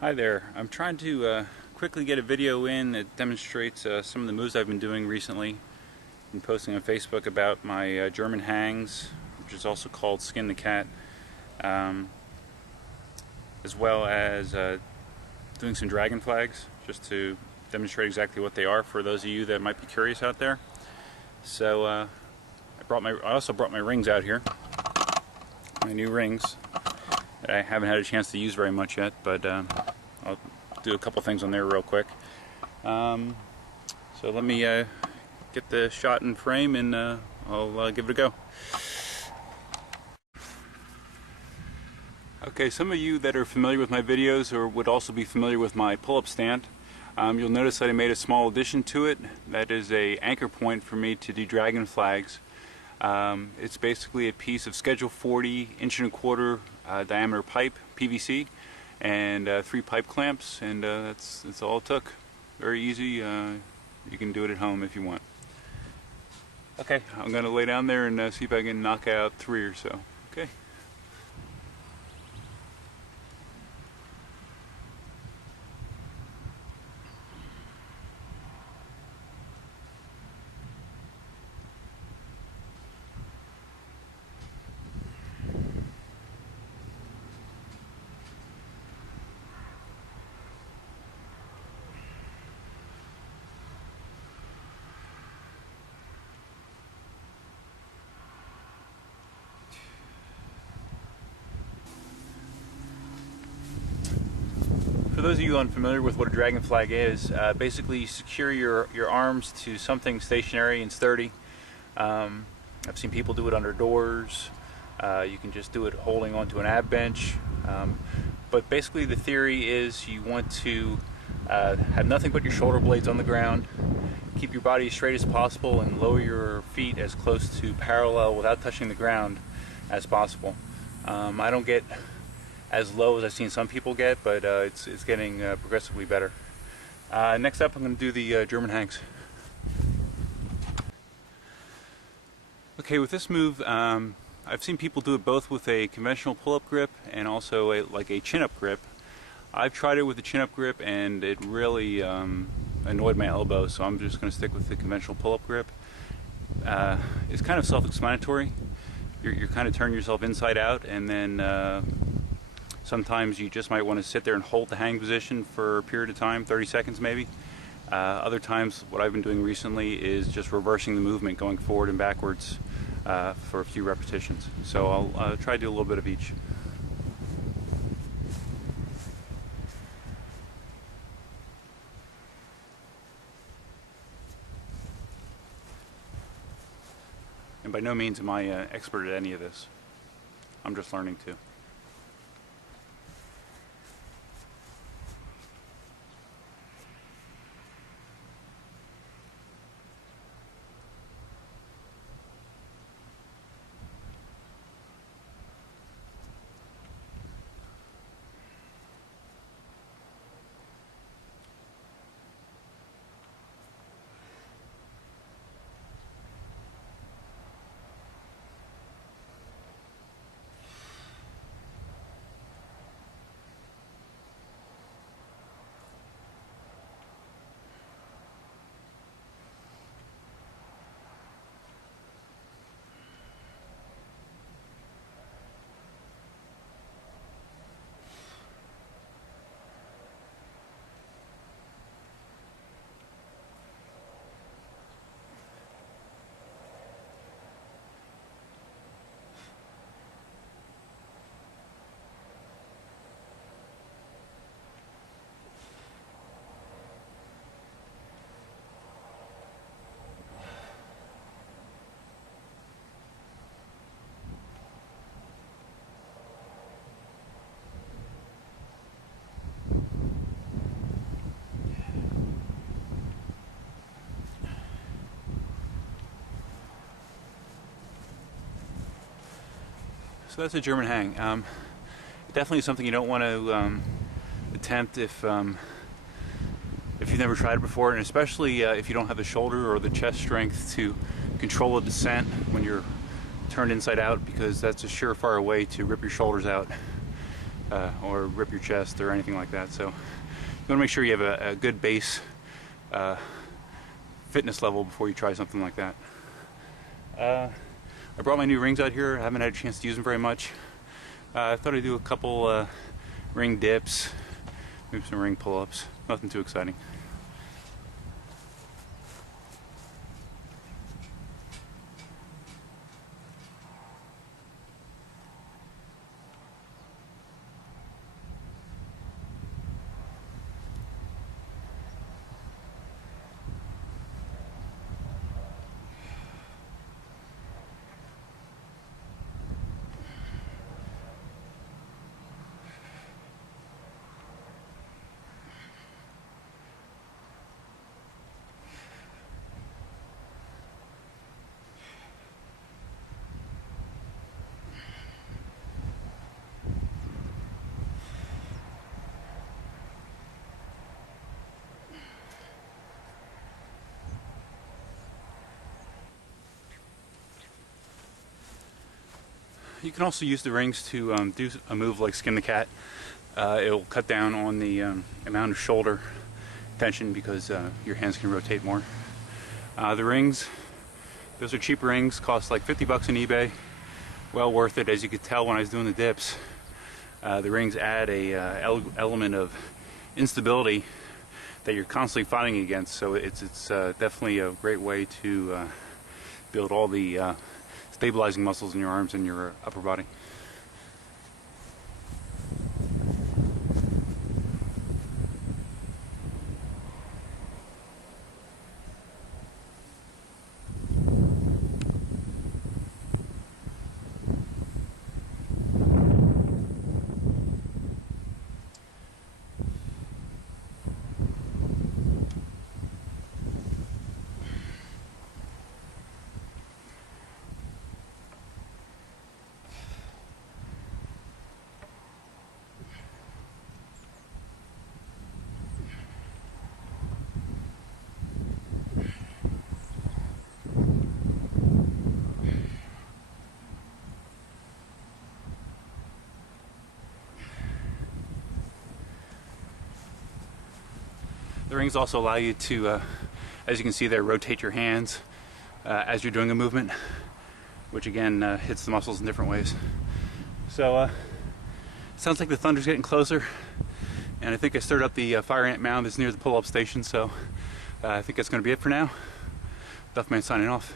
Hi there. I'm trying to quickly get a video in that demonstrates some of the moves I've been doing recently. Been posting on Facebook about my German hangs, which is also called skin the cat, um, as well as doing some dragonflags, just to demonstrate exactly what they are for those of you that might be curious out there. So I also brought my rings out here, my new rings that I haven't had a chance to use very much yet, but I'll do a couple things on there real quick. So let me get the shot in frame and I'll give it a go. Okay, some of you that are familiar with my videos or would also be familiar with my pull-up stand, you'll notice that I made a small addition to it. That is a anchor point for me to do dragon flags. It's basically a piece of Schedule 40 1.25 inch diameter pipe, PVC, and 3 pipe clamps, and that's all it took. Very easy. You can do it at home if you want. Okay, I'm going to lay down there and see if I can knock out 3 or so. Okay. For those of you unfamiliar with what a dragon flag is, basically you secure your arms to something stationary and sturdy. I've seen people do it under doors. You can just do it holding onto an ab bench. But basically the theory is you want to have nothing but your shoulder blades on the ground, keep your body as straight as possible, and lower your feet as close to parallel without touching the ground as possible. I don't get as low as I've seen some people get, but it's getting progressively better. Next up, I'm going to do the German hangs. Okay, with this move, I've seen people do it both with a conventional pull-up grip and also like a chin-up grip. I've tried it with the chin-up grip and it really annoyed my elbow, so I'm just going to stick with the conventional pull-up grip. It's kind of self-explanatory. You're kind of turning yourself inside out, and then sometimes you just might want to sit there and hold the hang position for a period of time, 30 seconds maybe. Other times, what I've been doing recently is just reversing the movement, going forward and backwards for a few repetitions. So I'll try to do a little bit of each. And by no means am I expert at any of this. I'm just learning too. So that's a German hang. Definitely something you don't want to attempt if you've never tried it before, and especially if you don't have the shoulder or the chest strength to control a descent when you're turned inside out, because that's a surefire way to rip your shoulders out. or rip your chest or anything like that. So you want to make sure you have a good base fitness level before you try something like that. I brought my new rings out here. I haven't had a chance to use them very much. I thought I'd do a couple ring dips, maybe some ring pull-ups. Nothing too exciting. You can also use the rings to do a move like skin the cat. It'll cut down on the amount of shoulder tension because your hands can rotate more. The rings, those are cheap rings, cost like 50 bucks on eBay. Well worth it. As you could tell when I was doing the dips, the rings add a element of instability that you're constantly fighting against. So it's definitely a great way to build all the stabilizing muscles in your arms and your upper body. The rings also allow you to, as you can see there, rotate your hands as you're doing a movement, which again hits the muscles in different ways. So sounds like the thunder's getting closer, and I think I stirred up the fire ant mound that's near the pull-up station, so I think that's going to be it for now. Duffman signing off.